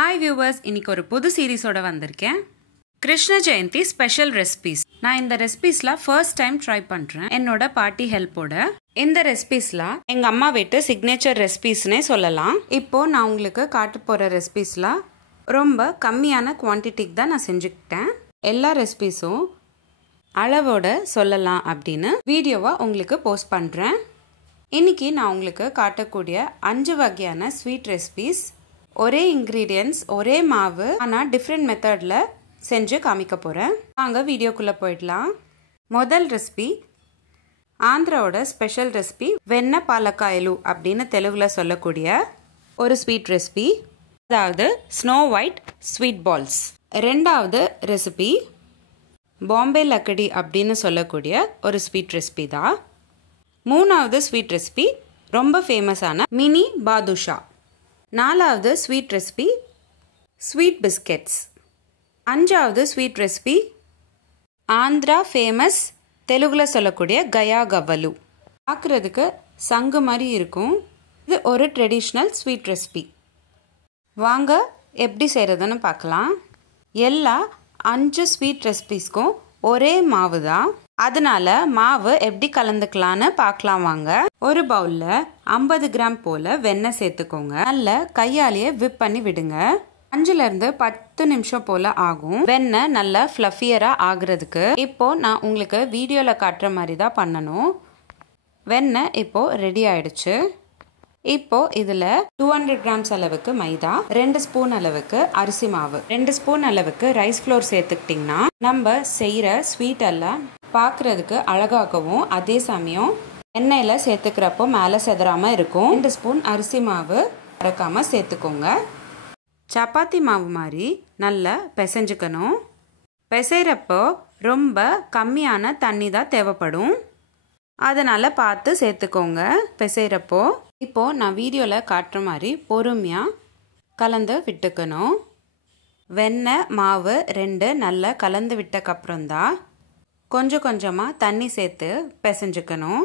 Hi viewers, இன்னைக்கு ஒரு புது சீரிஸோட வந்திருக்கேன். Krishna Jayanthi special recipes. நான் இந்த ரெசிபீஸ்ல ஃபர்ஸ்ட் டைம் ட்ரை பண்றேன். என்னோட பாட்டி ஹெல்ப்போட. இந்த ரெசிபீஸ்ல எங்க அம்மா வீட்டு சிக்னேச்சர் ரெசிபீஸ்னே சொல்லலாம். இப்போ நான் உங்களுக்கு காட்ட போற ரெசிபீஸ்ல ரொம்ப கம்மியான குவான்டிட்டிக்கு தான் நான் செஞ்சுக்கிட்டேன். எல்லா ரெசிபீஸும் அளவோட சொல்லலாம் அப்படின்னு வீடியோவா உங்களுக்கு போஸ்ட் பண்றேன். இன்னைக்கு நான் உங்களுக்கு காட்டக்கூடிய 5 வகையான ஸ்வீட் ரெசிபீஸ் ஒரே இன்கிரீடியன்ட்ஸ் ஒரே மாவு ஆனால் டிஃப்ரெண்ட் மெத்தடில் செஞ்சு காமிக்க போகிறேன். வாங்க வீடியோக்குள்ளே போயிடலாம். முதல் ரெசிபி ஆந்திராவோட ஸ்பெஷல் ரெசிபி வெண்ணெய் பாலக்காயலு அப்படின்னு தெலுங்கில் சொல்லக்கூடிய ஒரு ஸ்வீட் ரெசிபி, அதாவது ஸ்னோ ஒயிட் ஸ்வீட் பால்ஸ். ரெண்டாவது ரெசிபி பாம்பே லக்கடி அப்படின்னு சொல்லக்கூடிய ஒரு ஸ்வீட் ரெசிபி தான். மூணாவது ஸ்வீட் ரெசிபி ரொம்ப ஃபேமஸான மினி பாதுஷா. நாலாவது ஸ்வீட் ரெசிபி ஸ்வீட் பிஸ்கெட்ஸ். அஞ்சாவது ஸ்வீட் ரெசிபி ஆந்திரா ஃபேமஸ் தெலுங்கில் சொல்லக்கூடிய கயா கவலு. பார்க்குறதுக்கு சங்கு மாதிரி இருக்கும். இது ஒரு ட்ரெடிஷ்னல் ஸ்வீட் ரெசிபி. வாங்க எப்படி செய்கிறதுன்னு பார்க்கலாம். எல்லா 5 ஸ்வீட் ரெசிபீஸ்க்கும் ஒரே மாவு தான், அதனால மாவு எப்படி கலந்துக்கலான்னு பார்க்கலாம் வாங்க. ஒரு பவுலில் 50 கிராம் போல் வெண்ணெய் சேர்த்துக்கோங்க. நல்ல கையாலேயே விப் பண்ணி விடுங்க. 5லேருந்து 10 நிமிஷம் போல் ஆகும் வெண்ணெய் நல்லா ஃப்ளஃபியராக ஆகுறதுக்கு. இப்போ நான் உங்களுக்கு வீடியோவில் காட்டுற மாதிரி தான் பண்ணணும். வெண்ணெய் இப்போது ரெடி ஆயிடுச்சு. இப்போ இதில் 200 கிராம்ஸ் அளவுக்கு மைதா, 2 ஸ்பூன் அளவுக்கு அரிசி மாவு, 2 ஸ்பூன் அளவுக்கு ரைஸ் ஃப்ளோர் சேர்த்துக்கிட்டிங்கன்னா நம்ம செய்கிற ஸ்வீட் எல்லாம் பார்க்குறதுக்கு அழகாகவும் அதே சமயம் எண்ணெயில் சேர்த்துக்கிறப்போ மேலே செதறாமல் இருக்கும். 2 ஸ்பூன் அரிசி மாவு மறக்காமல் சேர்த்துக்கோங்க. சப்பாத்தி மாவு மாதிரி நல்லா பிசைஞ்சுக்கணும். பிசைகிறப்போ ரொம்ப கம்மியான தண்ணி தான் தேவைப்படும், அதனால் பார்த்து சேர்த்துக்கோங்க பிசைகிறப்போ. இப்போது நான் வீடியோவில் காட்டுற மாதிரி பொறுமையாக கலந்து விட்டுக்கணும். வெண்ணெய் மாவு 2 நல்லா கலந்து விட்டக்கப்புறம்தான் கொஞ்சம் கொஞ்சமாக தண்ணி சேர்த்து பிசைஞ்சுக்கணும்.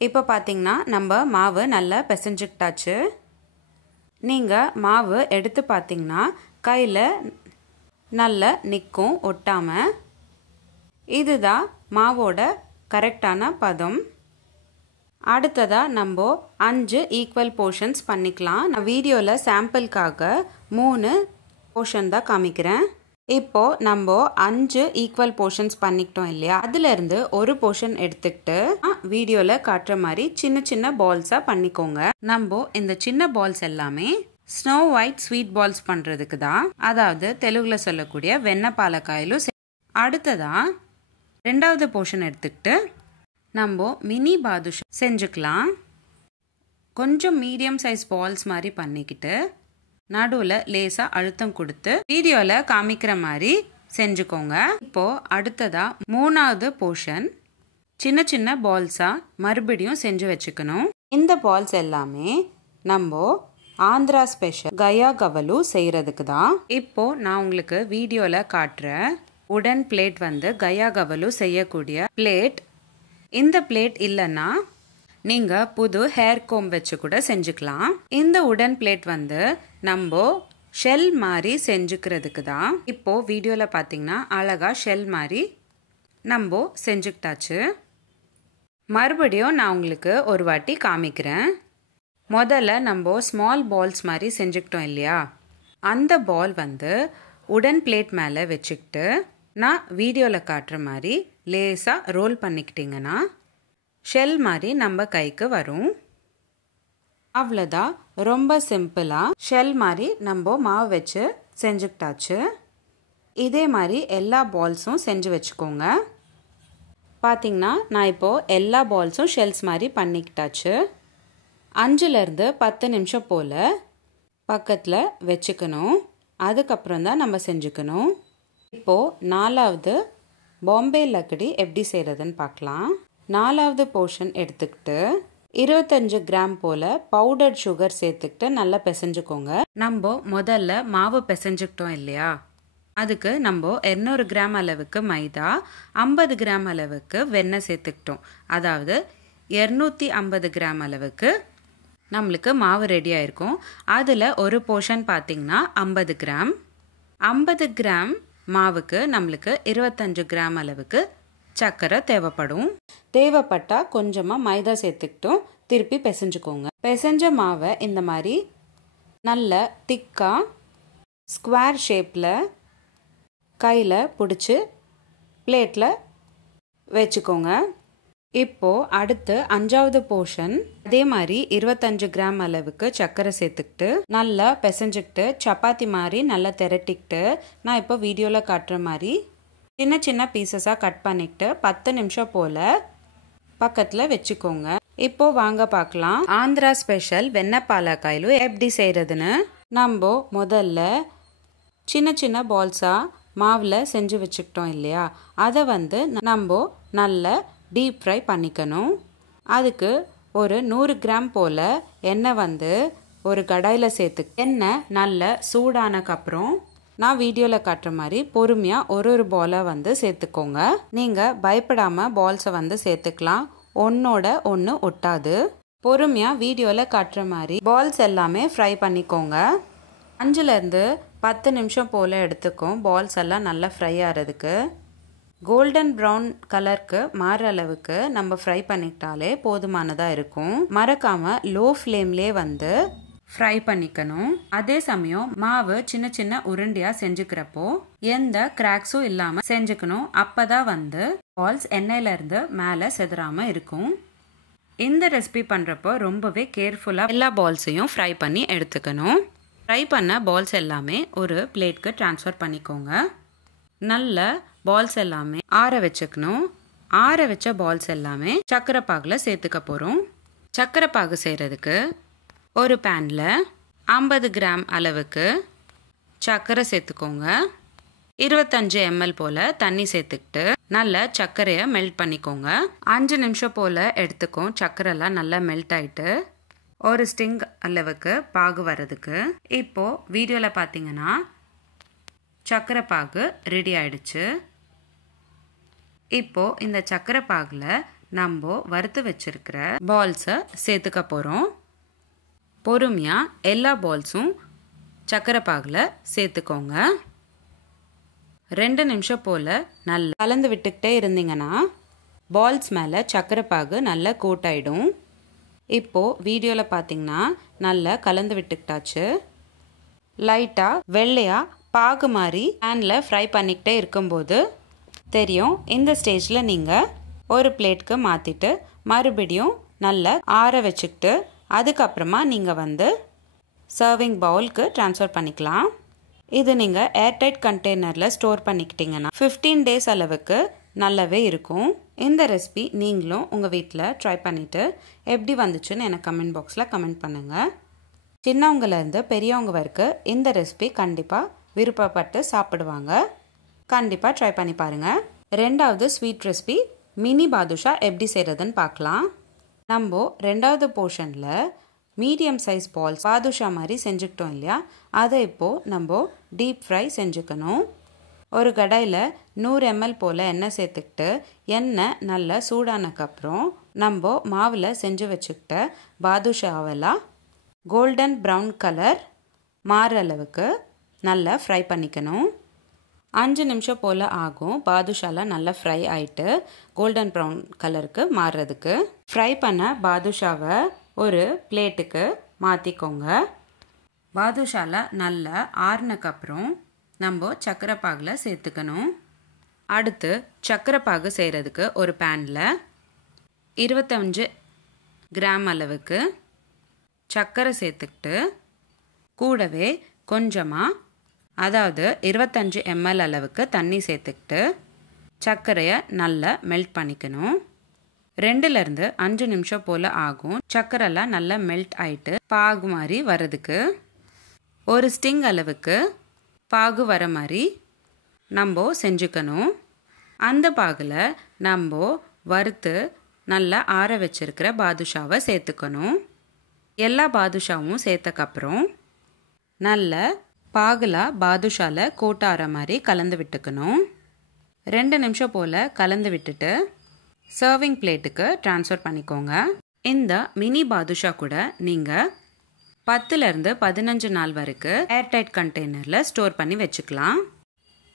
இப்போ பார்த்திங்கன்னா நம்ம மாவு நல்லா பிசைஞ்சுக்கிட்டாச்சு. நீங்கள் மாவு எடுத்து பார்த்திங்கன்னா கையில் நல்லா நிற்கும் ஒட்டாமல். இதுதான் மாவோட கரெக்டான பதம். அடுத்ததாக நம்ம 5 ஈக்குவல் போர்ஷன்ஸ் பண்ணிக்கலாம். நான் வீடியோவில் சாம்பிளுக்காக 3 போர்ஷன் தான் காமிக்கிறேன். இப்போது நம்ம 5 ஈக்குவல் போர்ஷன்ஸ் பண்ணிக்கிட்டோம் இல்லையா, அதுலேருந்து ஒரு போர்ஷன் எடுத்துக்கிட்டு வீடியோவில் காட்டுற மாதிரி சின்ன சின்ன பால்ஸாக பண்ணிக்கோங்க. நம்ம இந்த சின்ன பால்ஸ் எல்லாமே ஸ்னோ ஒயிட் ஸ்வீட் பால்ஸ் பண்ணுறதுக்கு தான், அதாவது தெலுங்கில் சொல்லக்கூடிய வெண்ணெய் பாலக்காயலு. அடுத்ததாக 2வது போர்ஷன் எடுத்துக்கிட்டு நம்ம மினி பாதுஷா செஞ்சுக்கலாம். கொஞ்சம் மீடியம் சைஸ் பால்ஸ் மாதிரி பண்ணிக்கிட்டு நடுவில் லேசாக அழுத்தம் கொடுத்து வீடியோவில் காமிக்கிற மாதிரி செஞ்சுக்கோங்க. இப்போது அடுத்ததாக 3வது போர்ஷன் சின்ன சின்ன பால்ஸாக மறுபடியும் செஞ்சு வச்சுக்கணும். இந்த பால்ஸ் எல்லாமே நம்ம ஆந்திரா ஸ்பெஷல் கயா கவலு செய்கிறதுக்கு தான். இப்போது நான் உங்களுக்கு வீடியோவில் காட்டுற உடன் பிளேட் வந்து கயா கவலு செய்யக்கூடிய பிளேட். இந்த பிளேட் இல்லைன்னா நீங்கள் புது ஹேர் கோம் வச்சு கூட செஞ்சுக்கலாம். இந்த உடன் பிளேட் வந்து நம்ம ஷெல் மாதிரி செஞ்சுக்கிறதுக்கு தான். இப்போது வீடியோவில் பார்த்தீங்கன்னா அழகாக ஷெல் மாதிரி நம்ம செஞ்சுக்கிட்டாச்சு. மறுபடியும் நான் உங்களுக்கு ஒரு வாட்டி காமிக்கிறேன். முதல்ல நம்ம ஸ்மால் பால்ஸ் மாதிரி செஞ்சுக்கிட்டோம் இல்லையா, அந்த பால் வந்து உடன் பிளேட் மேலே வச்சுக்கிட்டு நான் வீடியோவில் காட்டுற மாதிரி லேசாக ரோல் பண்ணிக்கிட்டிங்கன்னா ஷெல் மாதிரி நம்ம கைக்கு வரும். அவ்வளோதான், ரொம்ப சிம்பிளாக ஷெல் மாதிரி நம்ம மாவு வச்சு செஞ்சுக்கிட்டாச்சு. இதே மாதிரி எல்லா பால்ஸும் செஞ்சு வச்சுக்கோங்க. பார்த்திங்கன்னா நான் இப்போது எல்லா பால்ஸும் ஷெல்ஸ் மாதிரி பண்ணிக்கிட்டாச்சு. 5லேருந்து 10 நிமிஷம் போல் பக்கத்தில் வச்சுக்கணும். அதுக்கப்புறம் தான் நம்ம செஞ்சுக்கணும். இப்போது 4வது பாம்பே லக்கடி எப்படி செய்கிறதுன்னு பார்க்கலாம். 4வது போர்ஷன் எடுத்துக்கிட்டு 25 கிராம் போல் பவுடர்ட் சுகர் சேர்த்துக்கிட்டு நல்லா பிசைஞ்சுக்கோங்க. நம்ம முதல்ல மாவு பிசைஞ்சுக்கிட்டோம் இல்லையா, அதுக்கு நம்ம 200 கிராம் அளவுக்கு மைதா, 50 கிராம் அளவுக்கு வெண்ணெய் சேர்த்துக்கிட்டோம். அதாவது 250 கிராம் அளவுக்கு நம்மளுக்கு மாவு ரெடி ஆயிருக்கும். அதில் ஒரு போர்ஷன் பார்த்திங்கன்னா 50 கிராம். 50 கிராம் மாவுக்கு நம்மளுக்கு 25 கிராம் அளவுக்கு சர்க்கரை தேவைப்படும். தேவைப்பட்டால் கொஞ்சமாக மைதா சேர்த்துக்கிட்டும் திருப்பி பிசைஞ்சுக்கோங்க. பிசைஞ்ச மாவை இந்த மாதிரி நல்ல திக்காக ஸ்கொயர் ஷேப்பில் கையில் பிடிச்சி பிளேட்டில் வச்சுக்கோங்க. இப்போது அடுத்து 5வது போர்ஷன் அதே மாதிரி 25 கிராம் அளவுக்கு சர்க்கரை சேர்த்துக்கிட்டு நல்லா பிசைஞ்சுக்கிட்டு சப்பாத்தி மாதிரி நல்லா திரட்டிக்கிட்டு நான் இப்போ வீடியோவில் காட்டுற மாதிரி சின்ன சின்ன பீசஸாக கட் பண்ணிக்கிட்டு 10 நிமிஷம் போல் பக்கத்தில் வச்சுக்கோங்க. இப்போது வாங்க பார்க்கலாம் ஆந்திரா ஸ்பெஷல் வெண்ணெய் பாலக்காயிலு எப்படி செய்கிறதுன்னு. நம்ம முதல்ல சின்ன சின்ன பால்ஸாக மாவில் செஞ்சு வச்சுக்கிட்டோம் இல்லையா, அதை நம்ம நல்லா டீப் ஃப்ரை பண்ணிக்கணும். அதுக்கு ஒரு 100 கிராம் போல் எண்ணெய் ஒரு கடாயில் சேர்த்து எண்ணெய் நல்லா சூடானக்கப்புறம் நான் வீடியோவில் காட்டுற மாதிரி பொறுமையாக ஒரு பாலை சேர்த்துக்கோங்க. நீங்கள் பயப்படாமல் பால்ஸை சேர்த்துக்கலாம். ஒன்றோட ஒன்று ஒட்டாது. பொறுமையாக வீடியோவில் காட்டுற மாதிரி பால்ஸ் எல்லாமே ஃப்ரை பண்ணிக்கோங்க. 5-10 நிமிஷம் போல் எடுத்துக்கும் பால்ஸ் எல்லாம் நல்லா ஃப்ரை ஆகிறதுக்கு. கோல்டன் ப்ரௌன் கலருக்கு மாறுற அளவுக்கு நம்ம ஃப்ரை பண்ணிக்கிட்டாலே போதுமானதாக இருக்கும். மறக்காமல் லோ ஃப்ளேம்லேயே ஃப்ரை பண்ணிக்கணும். அதே சமயம் மாவு சின்ன சின்ன உருண்டையாக செஞ்சுக்கிறப்போ எந்த கிராக்ஸும் இல்லாமல் செஞ்சுக்கணும். அப்போ தான் பால்ஸ் எண்ணெயிலேருந்து மேலே செதறாமல் இருக்கும். இந்த ரெசிபி பண்ணுறப்போ ரொம்பவே கேர்ஃபுல்லாக எல்லா பால்ஸையும் ஃப்ரை பண்ணி எடுத்துக்கணும். ஃப்ரை பண்ண பால்ஸ் எல்லாமே ஒரு பிளேட்க்கு ட்ரான்ஸ்ஃபர் பண்ணிக்கோங்க. நல்ல பால்ஸ் எல்லாமே ஆற வச்சுக்கணும். ஆற வச்ச பால்ஸ் எல்லாமே சர்க்கரை பாகில் சேர்த்துக்க போகிறோம். சர்க்கரை பாகு செய்கிறதுக்கு ஒரு பேனில் 50 கிராம் அளவுக்கு சர்க்கரை சேர்த்துக்கோங்க. 25 ml போல் தண்ணி சேர்த்துக்கிட்டு நல்லா சர்க்கரையை மெல்ட் பண்ணிக்கோங்க. 5 நிமிஷம் போல் எடுத்துக்கும் சர்க்கரைலாம் நல்லா மெல்ட் ஆகிட்டு ஒரு ஸ்டிங் அளவுக்கு பாகு வர்றதுக்கு. இப்போது வீடியோவில் பார்த்தீங்கன்னா சர்க்கரை பாகு ரெடி ஆயிடுச்சு. இப்போது இந்த சர்க்கரை பாகில் நம்ம வறுத்து வச்சிருக்கிற பால்ஸை சேர்த்துக்க போகிறோம். பொறுமையாக எல்லா பால்ஸும் சர்க்கரை பாகில் சேர்த்துக்கோங்க. 2 நிமிஷம் போல் நல்லா கலந்து விட்டுக்கிட்டே இருந்தீங்கன்னா பால்ஸ் மேலே சர்க்கரை பாகு நல்லா கோட் ஆகிடும். இப்போது வீடியோவில் பார்த்தீங்கன்னா நல்லா கலந்து விட்டுக்கிட்டாச்சு. லைட்டாக வெள்ளையாக பாகு மாதிரி பேனில் ஃப்ரை பண்ணிக்கிட்டே இருக்கும்போது தெரியும். இந்த ஸ்டேஜில் நீங்கள் ஒரு பிளேட்க்கு மாற்றிட்டு மறுபடியும் நல்லா ஆற வச்சுக்கிட்டு அதுக்கப்புறமா நீங்கள் சர்விங் பவுலுக்கு ட்ரான்ஸ்ஃபர் பண்ணிக்கலாம். இது நீங்கள் ஏர்டைட் கண்டெய்னரில் ஸ்டோர் பண்ணிக்கிட்டிங்கன்னா 15 டேஸ் அளவுக்கு நல்லாவே இருக்கும். இந்த ரெசிபி நீங்களும் உங்கள் வீட்டில் ட்ரை பண்ணிவிட்டு எப்படி வந்துச்சுன்னு எனக்கு கமெண்ட் பாக்ஸில் கமெண்ட் பண்ணுங்கள். சின்னவங்கலேருந்து பெரியவங்க வரைக்கும் இந்த ரெசிபி கண்டிப்பாக விருப்பப்பட்டு சாப்பிடுவாங்க. கண்டிப்பாக ட்ரை பண்ணி பாருங்கள். 2வது ஸ்வீட் ரெசிபி மினி பாதுஷா எப்படி செய்கிறதுன்னு பார்க்கலாம். நம்ம 2வது போர்ஷனில் மீடியம் சைஸ் பால்ஸ் பாதுஷா மாதிரி செஞ்சுக்கிட்டோம் இல்லையா, அதை இப்போது நம்ம டீப் ஃப்ரை செஞ்சுக்கணும். ஒரு கடாயில் 100 ml போல் எண்ணெய் சேர்த்துக்கிட்டு எண்ணெய் நல்லா சூடானக்கப்புறம் நம்ம மாவில் செஞ்சு வச்சுக்கிட்ட பாதுஷாவெல்லாம் கோல்டன் ப்ரௌன் கலர் மாறுற அளவுக்கு நல்லா ஃப்ரை பண்ணிக்கணும். 5 நிமிஷம் போல் ஆகும் பாதுஷாலாம் நல்லா ஃப்ரை ஆகிட்டு கோல்டன் ப்ரௌன் கலருக்கு மாறுறதுக்கு. ஃப்ரை பண்ண பாதுஷாவை ஒரு பிளேட்டுக்கு மாற்றிக்கோங்க. பாதுஷாலாம் நல்லா ஆறுனக்கப்புறம் நம்ம சர்க்கரை பாகில் சேர்த்துக்கணும். அடுத்து சர்க்கரை பாகு செய்கிறதுக்கு ஒரு பேனில் 25 கிராம் அளவுக்கு சர்க்கரை சேர்த்துக்கிட்டு கூடவே கொஞ்சமாக அதாவது 25 ml அளவுக்கு தண்ணி சேர்த்துக்கிட்டு சர்க்கரையை நல்லா மெல்ட் பண்ணிக்கணும். 2லேருந்து 5 நிமிஷம் போல் ஆகும் சர்க்கரைலாம் நல்லா மெல்ட் ஆகிட்டு பாகு மாதிரி வர்றதுக்கு. ஒரு ஸ்டிங் அளவுக்கு பாகு வர மாதிரி நம்ம செஞ்சுக்கணும். அந்த பாகில் நம்ம வறுத்து நல்லா ஆற வச்சிருக்கிற பாதுஷாவை சேர்த்துக்கணும். எல்லா பாதுஷாவும் சேர்த்தக்கப்புறம் நல்ல பாகில் பாதுஷாவில் கோட்டார மாதிரி கலந்து விட்டுக்கணும். 2 நிமிஷம் போல் கலந்து விட்டுட்டு சர்விங் பிளேட்டுக்கு ட்ரான்ஸ்ஃபர் பண்ணிக்கோங்க. இந்த மினி பாதுஷா கூட நீங்கள் 10லேருந்து 15 நாள் வரைக்கும் ஏர்டைட் கண்டெய்னரில் ஸ்டோர் பண்ணி வச்சுக்கலாம்.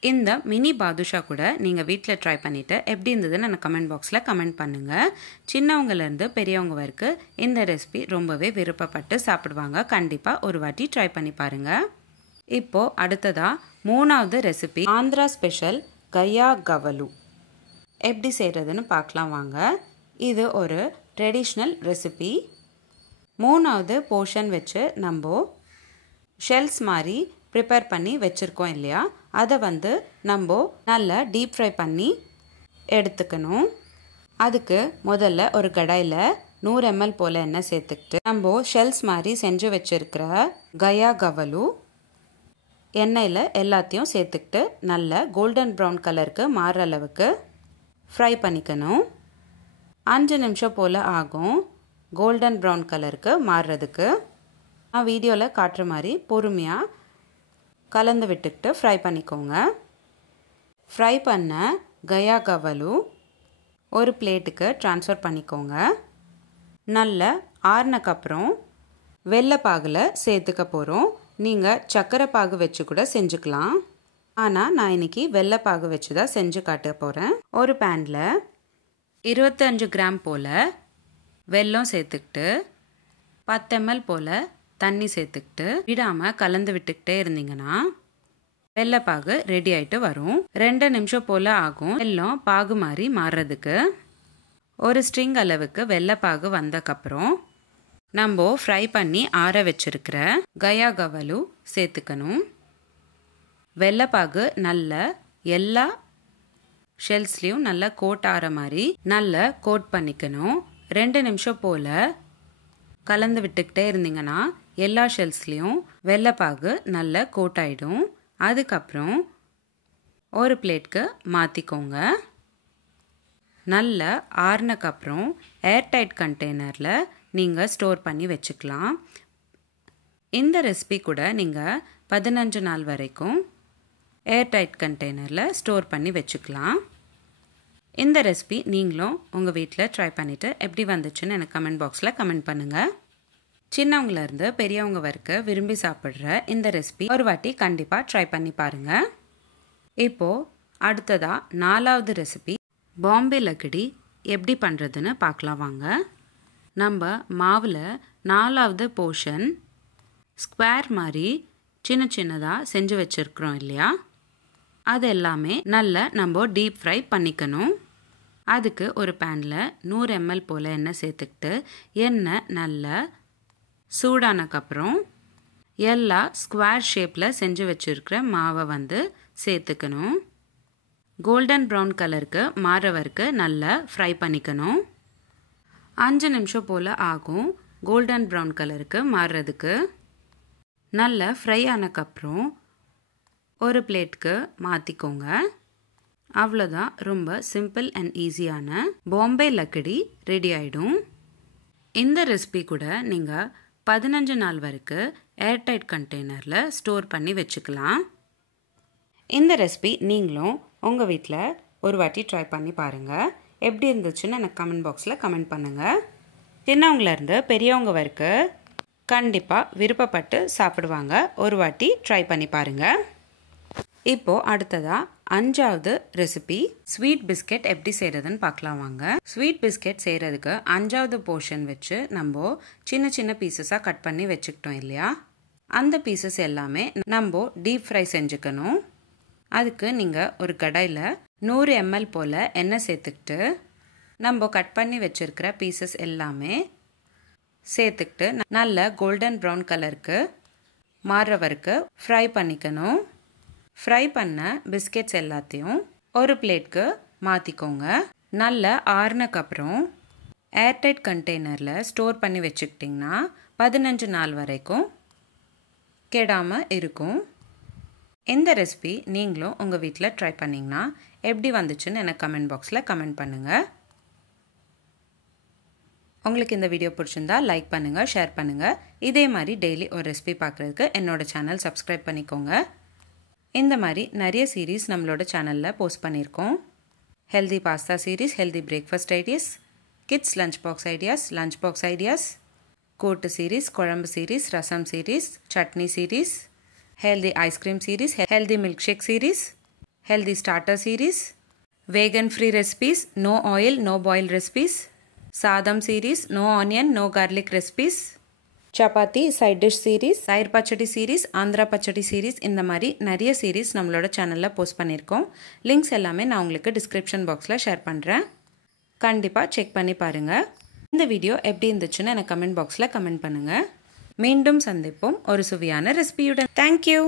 இந்த மினி பாதுஷா கூட நீங்கள் வீட்டில் ட்ரை பண்ணிவிட்டு எப்படி இருந்ததுன்னு எனக்கு கமெண்ட் பாக்ஸில் கமெண்ட் பண்ணுங்கள். சின்னவங்கலேருந்து பெரியவங்க வரைக்கும் இந்த ரெசிபி ரொம்பவே விருப்பப்பட்டு சாப்பிடுவாங்க. கண்டிப்பாக ஒரு வாட்டி ட்ரை பண்ணி பாருங்கள். இப்போது அடுத்ததாக 3வது ரெசிபி ஆந்திரா ஸ்பெஷல் கயா கவலு எப்படி செய்கிறதுன்னு பார்க்கலாம் வாங்க. இது ஒரு ட்ரெடிஷ்னல் ரெசிபி. 3வது போர்ஷன் வச்சு நம்ம ஷெல்ஸ் மாதிரி ப்ரிப்பேர் பண்ணி வச்சுருக்கோம் இல்லையா, அதை நம்ம நல்லா டீப் ஃப்ரை பண்ணி எடுத்துக்கணும். அதுக்கு முதல்ல ஒரு கடாயில் 100 ml போல் எண்ணெய் சேர்த்துக்கிட்டு நம்ம ஷெல்ஸ் மாதிரி செஞ்சு வச்சுருக்கிற கயா கவலு எண்ணெயில் எல்லாத்தையும் சேர்த்துக்கிட்டு நல்ல கோல்டன் ப்ரௌன் கலருக்கு மாறுற அளவுக்கு ஃப்ரை பண்ணிக்கணும். 5 நிமிஷம் போல் ஆகும் கோல்டன் ப்ரௌன் கலருக்கு மாறுறதுக்கு. நான் வீடியோவில் காட்டுற மாதிரி பொறுமையாக கலந்து விட்டுக்கிட்டு ஃப்ரை பண்ணிக்கோங்க. ஃப்ரை பண்ண கயா கவலு ஒரு பிளேட்டுக்கு ட்ரான்ஸ்ஃபர் பண்ணிக்கோங்க. நல்ல ஆறுனக்கப்புறம் வெள்ளைப்பாகில் சேர்த்துக்க போகிறோம். நீங்கள் சர்க்கரை பாகு வச்சு கூட செஞ்சுக்கலாம். ஆனால் நான் இன்றைக்கி வெள்ளைப்பாகு வச்சு தான் செஞ்சு காட்ட போகிறேன். ஒரு பேனில் 25 கிராம் போல் வெல்லம் சேர்த்துக்கிட்டு 10 ml போல் தண்ணி சேர்த்துக்கிட்டு விடாமல் கலந்து விட்டுக்கிட்டே இருந்தீங்கன்னா வெள்ளைப்பாகு ரெடி ஆகிட்டு வரும். 2 நிமிஷம் போல் ஆகும் வெல்லம் பாகு மாதிரி மாறுறதுக்கு. ஒரு ஸ்ட்ரிங் அளவுக்கு வெள்ளைப்பாகு வந்தக்கப்புறம் நம்ம ஃப்ரை பண்ணி ஆற வச்சிருக்கிற கயா கவலு சேர்த்துக்கணும். வெள்ளைப்பாகு நல்ல எல்லா ஷெல்ஸ்லேயும் நல்லா கோட் ஆகிற மாதிரி நல்லா கோட் பண்ணிக்கணும். 2 நிமிஷம் போல் கலந்து விட்டுக்கிட்டே இருந்தீங்கன்னா எல்லா ஷெல்ஸ்லேயும் வெள்ளைப்பாகு நல்ல கோட் ஆகிடும். அதுக்கப்புறம் ஒரு பிளேட்க்கு மாற்றிக்கோங்க. நல்ல ஆறுனக்கப்புறம் ஏர்டைட் கண்டெய்னரில் நீங்கள் ஸ்டோர் பண்ணி வச்சுக்கலாம். இந்த ரெசிபி கூட நீங்கள் 15 நாள் வரைக்கும் ஏர்டைட் கண்டெய்னரில் ஸ்டோர் பண்ணி வச்சுக்கலாம். இந்த ரெசிபி நீங்களும் உங்கள் வீட்டில் ட்ரை பண்ணிவிட்டு எப்படி வந்துச்சுன்னு எனக்கு கமெண்ட் பாக்ஸில் கமெண்ட் பண்ணுங்கள். சின்னவங்கலேருந்து பெரியவங்க வரைக்கும் விரும்பி சாப்பிட்ற இந்த ரெசிபி ஒரு வாட்டி கண்டிப்பாக ட்ரை பண்ணி பாருங்கள். இப்போது அடுத்ததாக 4வது ரெசிபி பாம்பே லக்கடி எப்படி பண்ணுறதுன்னு பார்க்கலாம் வாங்க. நம்ம மாவில் 4வது போர்ஷன் ஸ்கொயர் மாதிரி சின்ன சின்னதாக செஞ்சு வச்சுருக்குறோம் இல்லையா, அது எல்லாமே நல்லா நம்ம டீப் ஃப்ரை பண்ணிக்கணும். அதுக்கு ஒரு பேனில் 100 ml போல் எண்ணெய் சேர்த்துக்கிட்டு எண்ணெய் நல்லா சூடானக்கப்புறம் எல்லா ஸ்கொயர் ஷேப்பில் செஞ்சு வச்சுருக்கிற மாவை சேர்த்துக்கணும். கோல்டன் ப்ரௌன் கலருக்கு மாற வரைக்கும் நல்லா ஃப்ரை பண்ணிக்கணும். 5 நிமிஷம் போல் ஆகும் கோல்டன் ப்ரௌன் கலருக்கு மாறுறதுக்கு. நல்லா ஃப்ரை ஆனக்கப்புறம் ஒரு பிளேட்க்கு மாற்றிக்கோங்க. அவ்வளோதான், ரொம்ப சிம்பிள் அண்ட் ஈஸியான பாம்பே லக்கடி ரெடி ஆகிடும். இந்த ரெசிபி கூட நீங்கள் 15 நாள் வரைக்கும் ஏர்டைட் கண்டெய்னரில் ஸ்டோர் பண்ணி வச்சுக்கலாம். இந்த ரெசிபி நீங்களும் உங்கள் வீட்டில் ஒரு வாட்டி ட்ரை பண்ணி பாருங்கள். எப்படி இருந்துச்சுன்னு எனக்கு கமெண்ட் பாக்ஸில் கமெண்ட் பண்ணுங்கள். சின்னவங்கலேருந்து பெரியவங்க வரைக்கும் கண்டிப்பாக விருப்பப்பட்டு சாப்பிடுவாங்க. ஒரு வாட்டி ட்ரை பண்ணி பாருங்கள். இப்போது அடுத்ததாக 5வது ரெசிபி ஸ்வீட் பிஸ்கெட் எப்படி செய்கிறதுன்னு பார்க்கலாம் வாங்க. ஸ்வீட் பிஸ்கெட் செய்கிறதுக்கு 5வது போர்ஷன் வச்சு நம்ம சின்ன சின்ன பீசஸாக கட் பண்ணி வச்சுக்கிட்டோம் இல்லையா, அந்த பீசஸ் எல்லாமே நம்ம டீப் ஃப்ரை செஞ்சுக்கணும். அதுக்கு நீங்கள் ஒரு கடாயில் 100 ml போல் எண்ணெய் சேர்த்துக்கிட்டு நம்ம கட் பண்ணி வச்சுருக்கிற பீசஸ் எல்லாமே சேர்த்துக்கிட்டு நல்ல கோல்டன் ப்ரௌன் கலருக்கு மாறுற வரைக்கும் ஃப்ரை பண்ணிக்கணும். ஃப்ரை பண்ண பிஸ்கெட்ஸ் எல்லாத்தையும் ஒரு பிளேட்க்கு மாற்றிக்கோங்க. நல்ல ஆறுனக்கப்புறம் ஏர்டைட் கண்டெய்னரில் ஸ்டோர் பண்ணி வச்சுக்கிட்டிங்கன்னா 15 நாள் வரைக்கும் கெடாமல் இருக்கும். இந்த ரெசிபி நீங்களும் உங்கள் வீட்டில் ட்ரை பண்ணிங்கன்னா எப்படி வந்துச்சுன்னு எனக்கு கமெண்ட் பாக்ஸில் கமெண்ட் பண்ணுங்கள். உங்களுக்கு இந்த வீடியோ பிடிச்சிருந்தா லைக் பண்ணுங்கள், ஷேர் பண்ணுங்கள். இதே மாதிரி டெய்லி ஒரு ரெசிபி பார்க்குறதுக்கு என்னோடய சேனல் சப்ஸ்கிரைப் பண்ணிக்கோங்க. இந்த மாதிரி நிறைய சீரீஸ் நம்மளோட சேனலில் போஸ்ட் பண்ணியிருக்கோம். Healthy pasta series, healthy breakfast ideas, Kids lunch box ideas, Kotu series, Kolambu series, Rasam series, Chutney series, Healthy ice cream series, Healthy milkshake series, Healthy starter series, Vegan free recipes, no oil, no boil recipes, Sadam series, no onion, no garlic recipes, chapati side dish series, தயிர் pachadi series, Andhra pachadi series, இந்த மாதிரி நிறைய series நம்மளோட சேனலில் post பண்ணியிருக்கோம். Links எல்லாமே நான் உங்களுக்கு டிஸ்கிரிப்ஷன் பாக்ஸில் ஷேர் பண்ணுறேன். கண்டிப்பாக செக் பண்ணி பாருங்கள். இந்த வீடியோ எப்படி இருந்துச்சுன்னு எனக்கு கமெண்ட் பாக்ஸில் கமெண்ட் பண்ணுங்கள். மீண்டும் சந்திப்போம் ஒரு சுவையான ரெசிபியுடன். தேங்க்யூ.